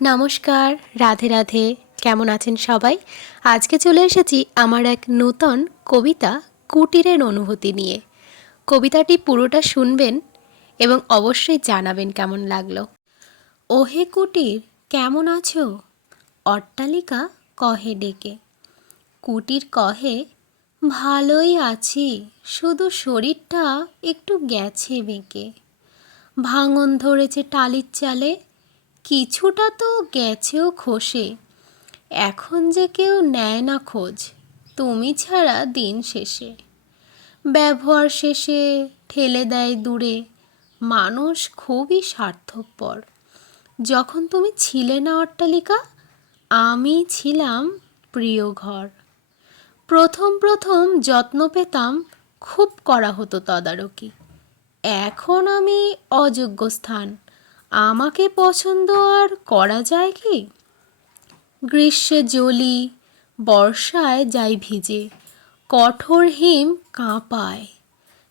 নমস্কার, রাধে রাধে। কেমন আছেন সবাই? আজকে চলে এসেছি আমার এক নূতন কবিতা কুটিরের অনুভূতি নিয়ে। কবিতাটি পুরোটা শুনবেন এবং অবশ্যই জানাবেন কেমন লাগলো। ওহে কুটির কেমন আছো? অট্টালিকা কহে ডেকে। কুটির কহে ভালোই আছি, শুধু শরীরটা একটু গেছে বেঁকে। ভাঙন ধরেছে টালির চালে, কিছুটা তো গেছেও খসে। এখন যে কেউ নেয় না খোঁজ, তুমি ছাড়া দিন শেষে। ব্যবহার শেষে ঠেলে দেয় দূরে, মানুষ খুবই স্বার্থপর। যখন তুমি ছিলে না অট্টালিকা, আমি ছিলাম প্রিয় ঘর। প্রথম প্রথম যত্ন পেতাম, খুব করা হতো তদারকি। এখন আমি অযোগ্য স্থান, আমাকে পছন্দ আর করা যায় কি? গ্রীষ্মে জ্বলি, বর্ষায় যাই ভিজে, কঠোর হিম কাঁপায়।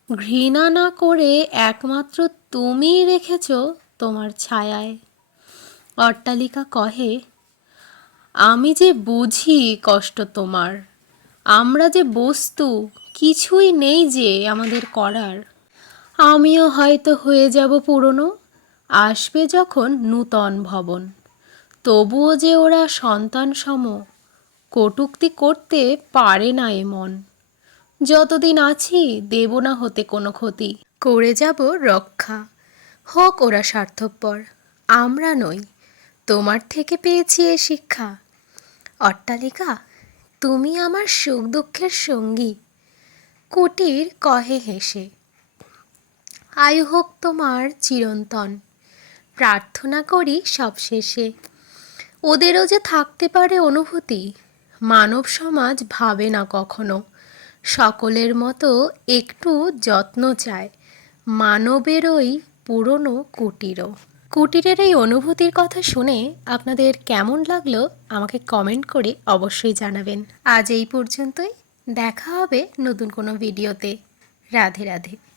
ঘৃণা না করে একমাত্র তুমিই রেখেছ তোমার ছায়ায়। অট্টালিকা কহে আমি যে বুঝি কষ্ট তোমার, আমরা যে বস্তু, কিছুই নেই যে আমাদের করার। আমিও হয়তো হয়ে যাব পুরনো, আসবে যখন নূতন ভবন। তবুও যে ওরা সন্তান সম, কটূক্তি করতে পারে না এ মন। যতদিন আছি দেব না হতে কোনো ক্ষতি, করে যাব রক্ষা। হোক ওরা স্বার্থপর, আমরা নই, তোমার থেকে পেয়েছি এ শিক্ষা। অট্টালিকা তুমি আমার সুখ দুঃখের সঙ্গী, কুটির কহে হেসে। আয়ু হোক তোমার চিরন্তন, প্রার্থনা করি সবশেষে। ওদেরও যে থাকতে পারে অনুভূতি, মানব সমাজ ভাবে না কখনো। সকলের মতো একটু যত্ন চায়, মানবের ওই পুরনো কুটিরও। কুটিরের এই অনুভূতির কথা শুনে আপনাদের কেমন লাগলো আমাকে কমেন্ট করে অবশ্যই জানাবেন। আজ এই পর্যন্তই, দেখা হবে নতুন কোনো ভিডিওতে। রাধে রাধে।